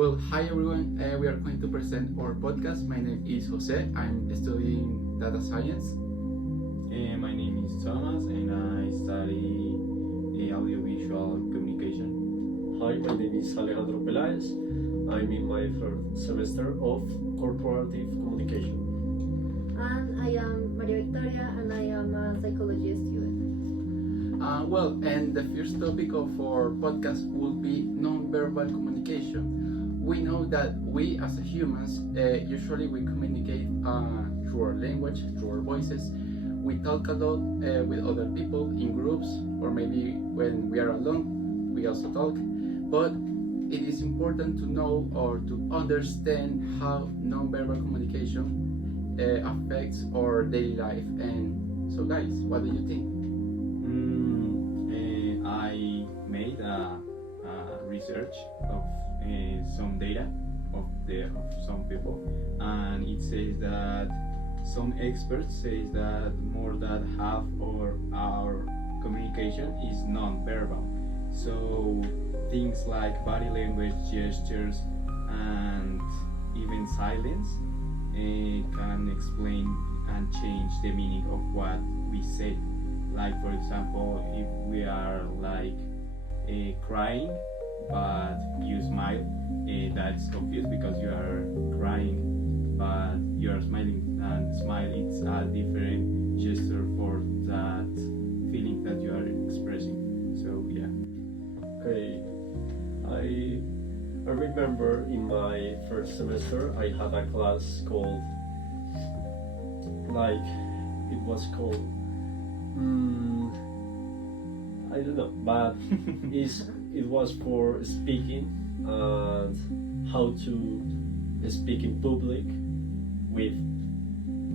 Well, hi everyone. We are going to present our podcast. My name is Jose. I'm studying data science. My name is Thomas and I study audiovisual communication. Hi, my name is Alejandro Pelaez. I'm in my third semester of corporative communication. And I am Maria Victoria and I am a psychology student. And the first topic of our podcast will be non-verbal communication. We know that we as humans, usually we communicate through our language, through our voices. We talk a lot with other people in groups, or maybe when we are alone, we also talk. But it is important to know or to understand how non-verbal communication affects our daily life. And so, guys, what do you think? I made a research of some data of some people, and it says that some experts say that more than half of our communication is non-verbal. So things like body language, gestures, and even silence can explain and change the meaning of what we say. Like for example, if we are like crying but you smile, that's obvious because you are crying, but you are smiling, and smile it's a different gesture for that feeling that you are expressing. So yeah. Okay, I remember in my first semester I had a class called it was called I don't know, but it was for speaking and how to speak in public with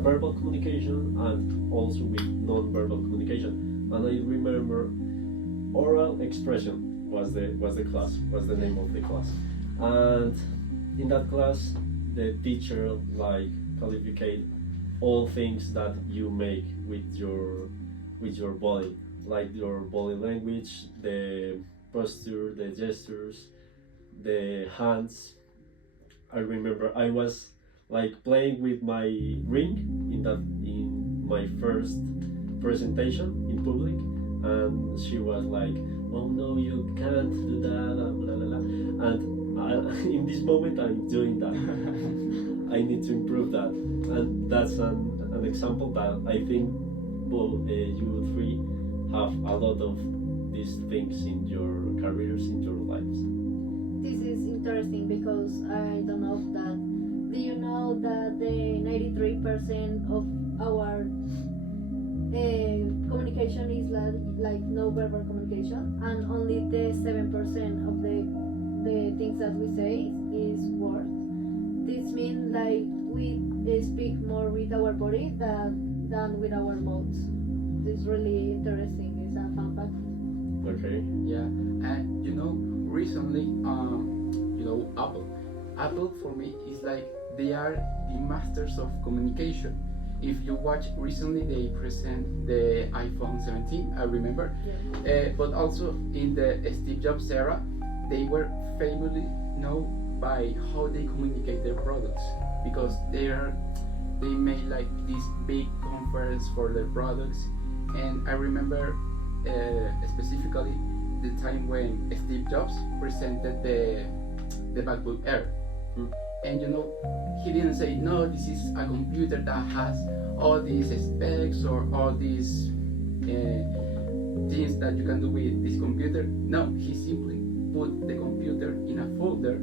verbal communication and also with non-verbal communication. And I remember oral expression was the class, was the name of the class. And in that class the teacher qualified all things that you make with your body, like your body language, the posture, the gestures, the hands. I remember I was playing with my ring in my first presentation in public, and she was like, "Oh no, you can't do that," blah, blah, blah. And in this moment I'm doing that. I need to improve that, and that's an example that I think you three have a lot of these things in your careers, in your lives. This is interesting because I don't know that. Do you know that the 93% of our communication is like no verbal communication, and only the 7% of the things that we say is words. This means we speak more with our body than with our mouths. This is really interesting. It's a fun fact. Okay. Yeah, and recently, Apple for me is like they are the masters of communication. If you watch recently, they present the iPhone 17. I remember, Yeah. but also in the Steve Jobs era, they were famously known by how they communicate their products because they made like this big conference for their products. And I remember specifically the time when Steve Jobs presented the MacBook Air. And he didn't say, no, this is a computer that has all these specs or all these things that you can do with this computer. No, he simply put the computer in a folder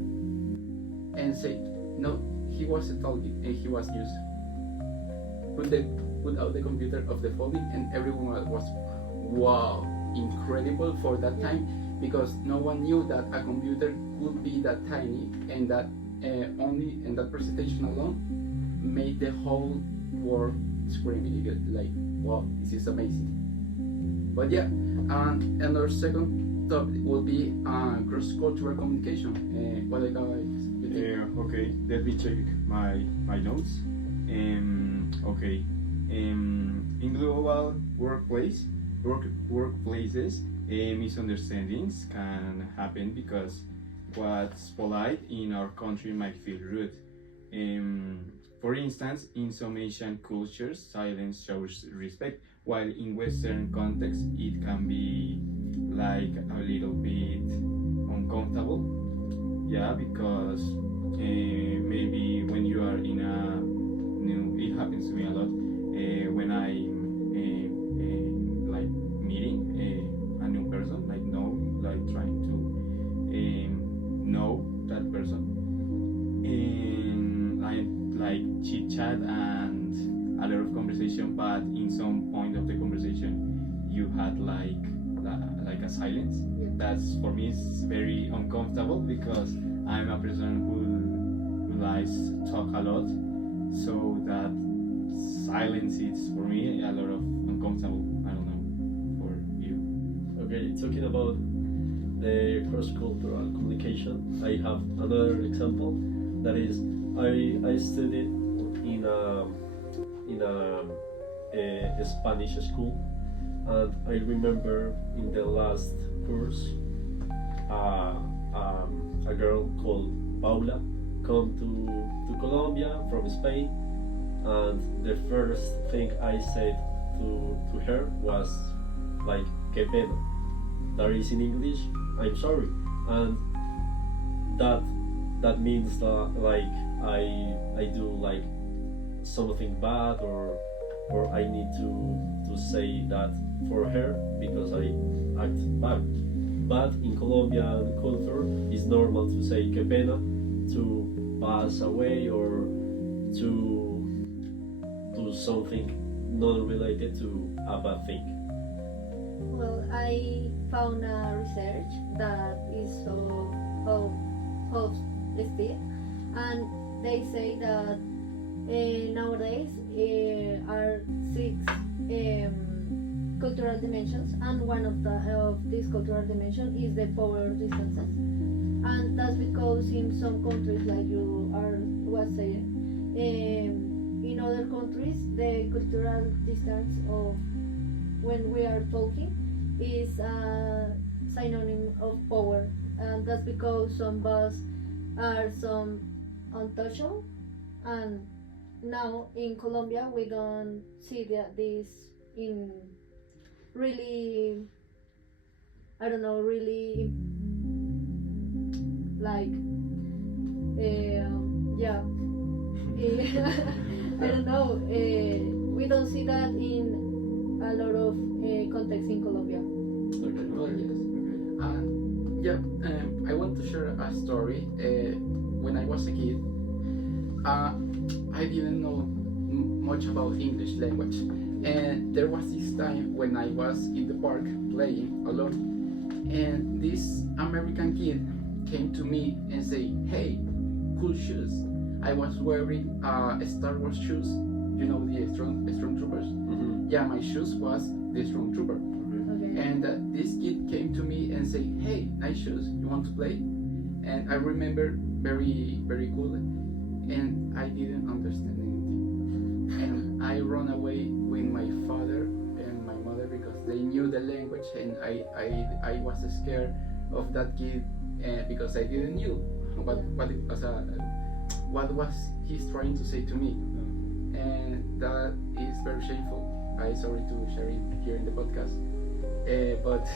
and said, no, he wasn't talking and he was just put out the computer of the folding, and everyone was, wow, incredible for that time, because no one knew that a computer could be that tiny, and that only in that presentation alone made the whole world screaming like, wow, this is amazing. But yeah, and our second topic will be cross-cultural communication. What guys you think? Okay, let me check my notes. Okay. In global workplaces, misunderstandings can happen because what's polite in our country might feel rude. For instance, in some Asian cultures, silence shows respect, while in Western contexts, it can be like a little bit uncomfortable. Yeah, because maybe when you are in a new, it happens to me a lot when I'm like meeting a new person, like trying to know that person, and I like chit chat and a lot of conversation, but in some point of the conversation, you had like a silence. Yeah. That's for me is very uncomfortable because I'm a person who likes to talk a lot, so that silence is for me a lot of uncomfortable. I don't know for you. Okay, talking about the cross-cultural communication, I have another example. That is, I studied in a Spanish school, and I remember in the last course, a girl called Paula come to Colombia from Spain, and the first thing I said to her was like "qué pena," that is in English, "I'm sorry," and that means that like I do like something bad, or I need to say that for her because I act bad. But in Colombian culture, it's normal to say "qué pena" to pass away or to do something not related to a bad thing. Well, I found a research that is of Steve, and they say that nowadays are six cultural dimensions, and one of these cultural dimensions is the power distances, and that's because in some countries, like you was saying, in other countries the cultural distance of when we are talking is a synonym of power, and that's because some bus are some untouchable, and now in Colombia we don't see this in really, I don't know, really like yeah I don't know, we don't see that in a lot of contexts in Colombia. Okay. Well, yes. I want to share a story. When I was a kid, I didn't know much about English language, and there was this time when I was in the park playing alone, and this American kid came to me and said, "Hey, cool shoes." I was wearing Star Wars shoes, you know, the Stormtroopers. Mm-hmm. Yeah, my shoes was the Stormtrooper. Okay. And this kid came to me and said, "Hey, nice shoes, you want to play?" And I remember very, very cool, and I didn't understand anything. And I ran away with my father and my mother because they knew the language, and I was scared of that kid because I didn't knew what was he's trying to say to me. And that is very shameful. I'm sorry to share it here in the podcast. But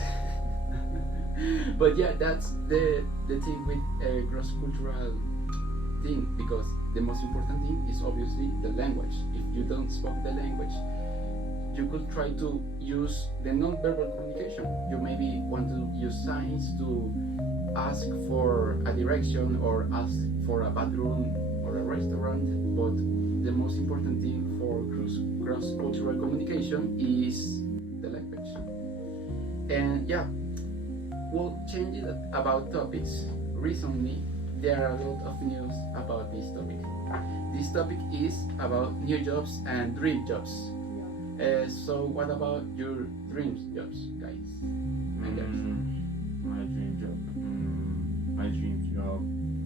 but yeah, that's the thing with cross cultural thing, because the most important thing is obviously the language. If you don't speak the language, you could try to use the non-verbal communication. You maybe want to use signs to ask for a direction or ask for a bathroom or a restaurant, but the most important thing for cross-cultural communication is the language. And yeah, we'll change it about topics. Recently, there are a lot of news about this topic. This topic is about new jobs and dream jobs. So what about your dream jobs, guys? And girls? My dream job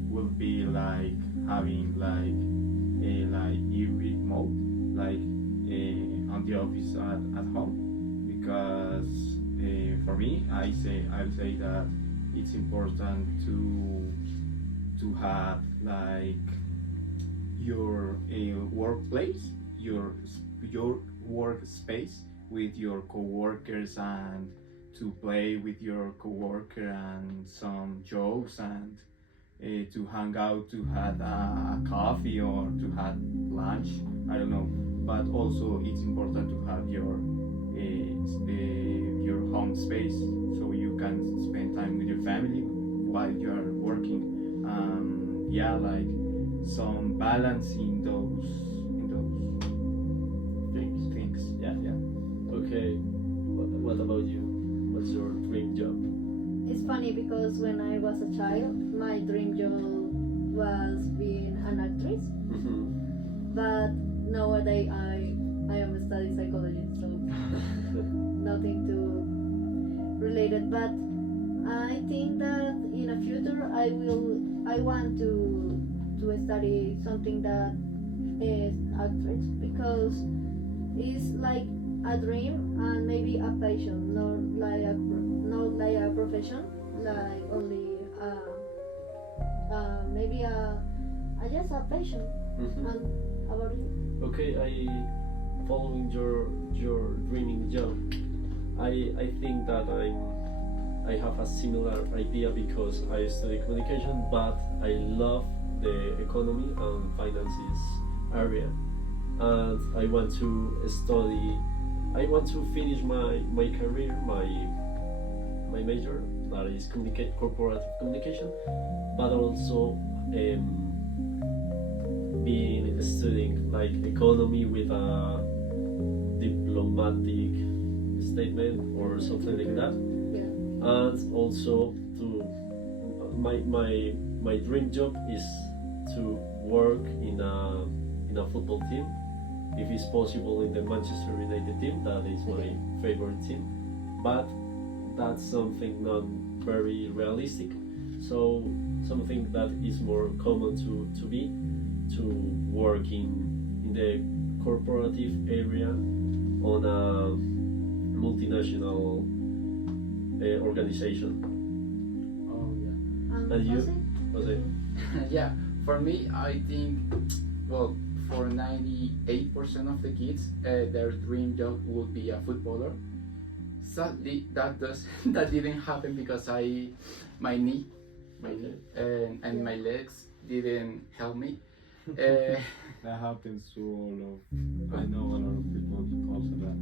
will be like having like a hybrid mode, like on the office at home, because for me, I'll say that it's important to to have like your workplace, your workspace with your coworkers, and to play with your coworker and some jokes, and to hang out, to have a coffee or to have lunch. I don't know, but also it's important to have your home space so you can spend time with your family while you are working. Yeah, like some balance in those things. Yeah. Yeah. Okay. What about you? What's your dream job? It's funny because when I was a child, my dream job was being an actress. But nowadays I am studying psychology, so nothing too related. But I think that in the future I want to study something that is actress, because it's like a dream and maybe a passion, not like a profession, like only maybe just a passion. And about you? Okay, following your dreaming job. I think that I have a similar idea because I study communication, but I love the economy and finances area, and I want to study. I want to finish my career, my major, that is corporate communication, but also being studying like economy with a diplomatic statement or something like that. Yeah. And also to my dream job is to work in a football team, if it's possible in the Manchester United team. That is my favorite team, but that's something not very realistic. So something that is more common to work in the corporative area on a multinational organization. Oh yeah. And you? Jose? Jose? Yeah, for me, I think, well, for 98% of the kids, their dream job would be a footballer. Sadly, that didn't happen because my knee, and my legs didn't help me. That happens to all of. I know a lot of people also that.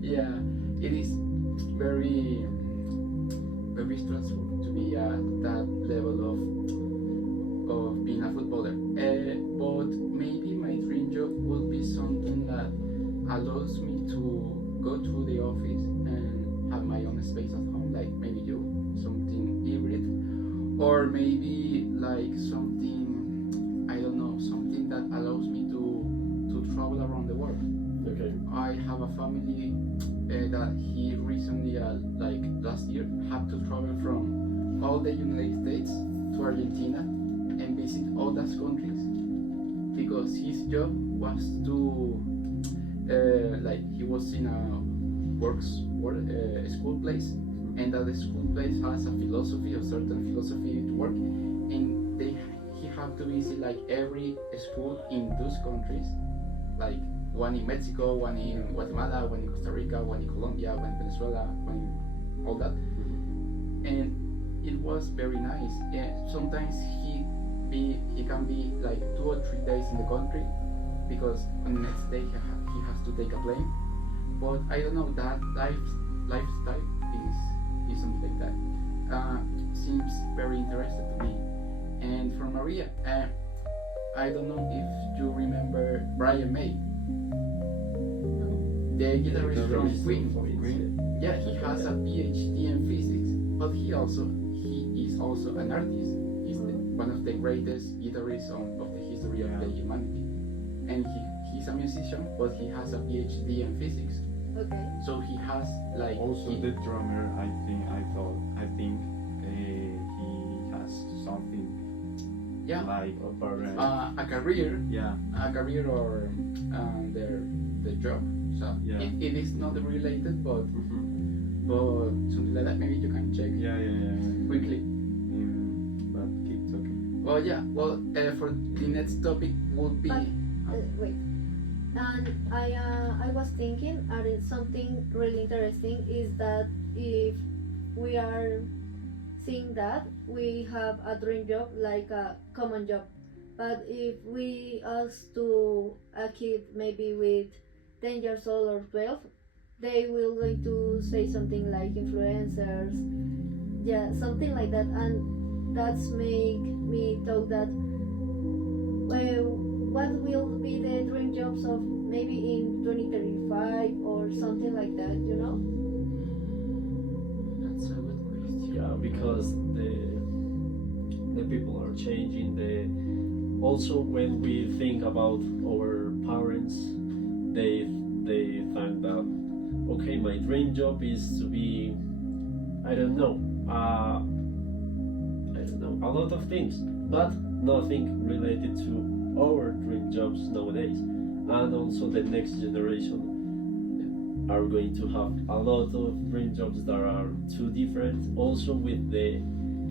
Yeah, it is very, very stressful to be at that level of being a footballer. But maybe my dream job will be something that allows me to go to the office and have my own space at home, like maybe something hybrid, or maybe like something, I don't know, something that allows me to travel around the world. Okay. I have a family that he recently, like last year, had to travel from all the United States to Argentina and visit all those countries because his job was to, like, he was in a school place, and that the school place has a philosophy, a certain philosophy to work, and he had to visit like every school in those countries, like one in Mexico, one in Guatemala, one in Costa Rica, one in Colombia, one in Venezuela, one in all that. And it was very nice. Yeah, sometimes he can be like 2 or 3 days in the country because on the next day he has to take a plane. But I don't know, that lifestyle is something like that. Seems very interesting to me. And for Maria, I don't know if you remember Brian May, the guitarist from Queen. Yeah, he has a PhD in physics, but he is also an artist. He's one of the greatest guitarists of the history of the humanity, and he's a musician, but he has a PhD in physics. Okay. So he has like Also, the drummer. I think he has something yeah, like a career, yeah. or the job. So Yeah. it is not related, but Mhm. something like that. Maybe you can check Yeah. quickly. But keep talking. Well, yeah. Well, for the next topic would be. But wait, and I was thinking, something really interesting is that if we are seeing that we have a dream job like a common job, but if we ask to a kid maybe with 10 years old or 12, they will going to say something like influencers, yeah, something like that, and that's make me thought that, well, what will be the dream jobs of maybe in 2035 or something like that, you know? That's a good question. Yeah, because the people are changing. Also when we think about our parents, they think that okay, my dream job is to be, I don't know, a lot of things, but nothing related to our dream jobs nowadays. And also the next generation are going to have a lot of dream jobs that are too different. Also with the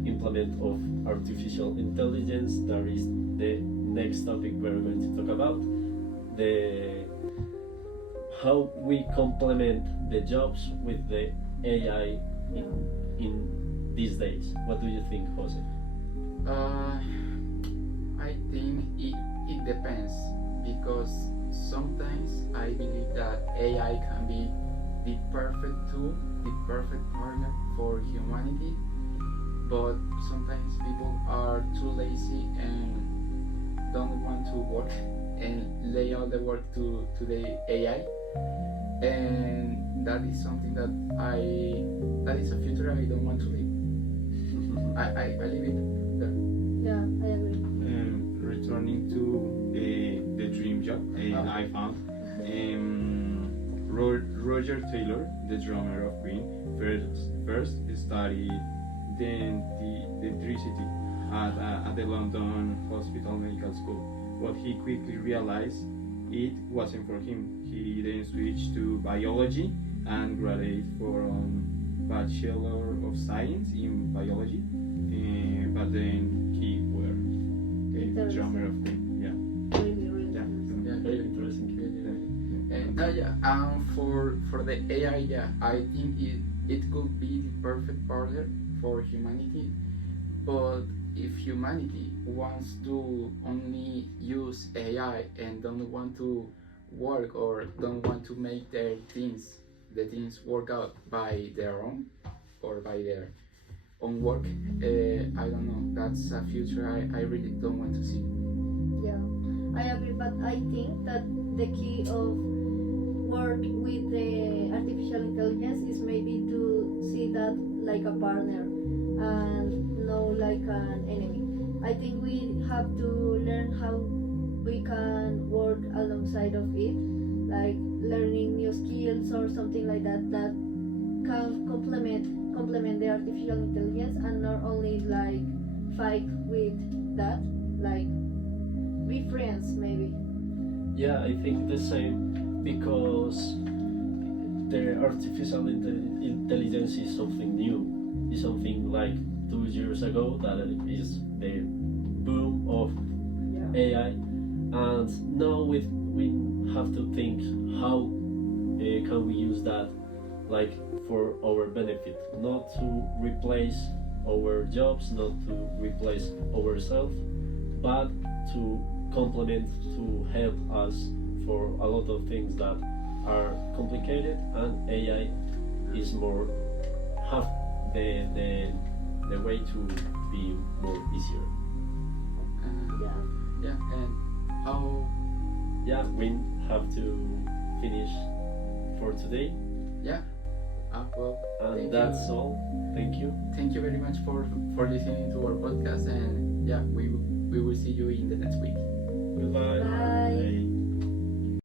implement of artificial intelligence, that is the next topic we're going to talk about. The how we complement the jobs with the AI in these days. What do you think, Jose? I think it depends, because sometimes I believe that AI can be the perfect tool, the perfect partner for humanity, but sometimes people are too lazy and don't want to work and lay all the work to the AI, and that is something that is a future I don't want to live. I leave it there. Yeah, I agree. Returning to the dream job, I found Roger Taylor, the drummer of Queen, first studied dentistry at the London Hospital Medical School, but he quickly realized it wasn't for him. He then switched to biology and graduated for Bachelor of Science in Biology, but then he were the drummer of Queen. Yeah. Really, really. Yeah. interesting. Yeah, Very interesting. And for the AI, yeah, I think it could be the perfect partner for humanity, but if humanity wants to only use AI and don't want to work or don't want to make the things work out by their own or by their own work, I don't know. That's a future I really don't want to see. Yeah, I agree, but I think that the key of work with the artificial intelligence is maybe to see that like a partner and no like an enemy. I think we have to learn how we can work alongside of it, like learning new skills or something like that that can complement the artificial intelligence and not only like fight with that, like be friends maybe. Yeah, I think the same, because the artificial intelligence is something new. It's something like 2 years ago that is the boom of AI, and now we have to think how can we use that like for our benefit, not to replace our jobs, not to replace ourselves, but to complement, to help us for a lot of things that are complicated, and AI is more have the way to be more easier. Yeah. Yeah, and how? Yeah, we have to finish for today, Yeah. Well, and thank that's you. all. Thank you. Thank you very much for listening to our podcast, and yeah, we will see you in the next week. Goodbye. Bye. Bye.